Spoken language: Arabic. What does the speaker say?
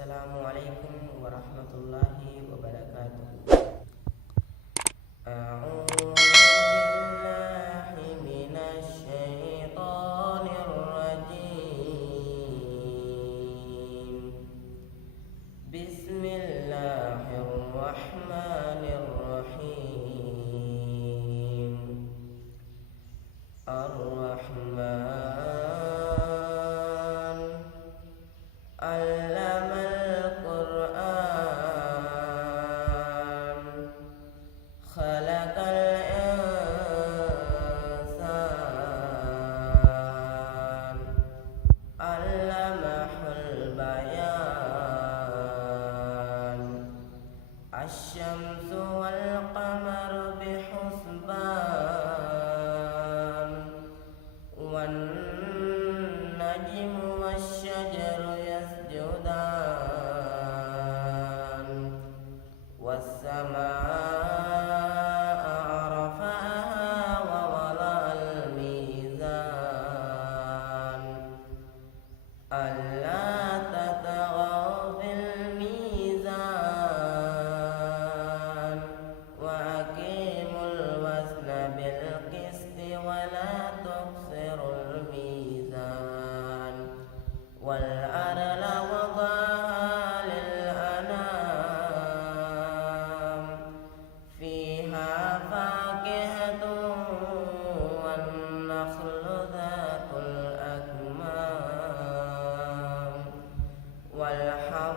السلام عليكم ورحمة الله وبركاته. أعوذ بالله من الشيطان الرجيم. بسم الله الرحمن الرحيم. الرحمن علم القرآن خلق الإنسان علمه البيان. الشمس والقمر بحسبان والنجم والشجر يسجدان والسماء رفعها ووضع الميزان ألا تطغوا في الميزان وأقيموا الوزن بالقسط ولا تخسروا الميزان والأرض وضعها للأنام فيها فاكهة والنخل ذات الأكمام والحب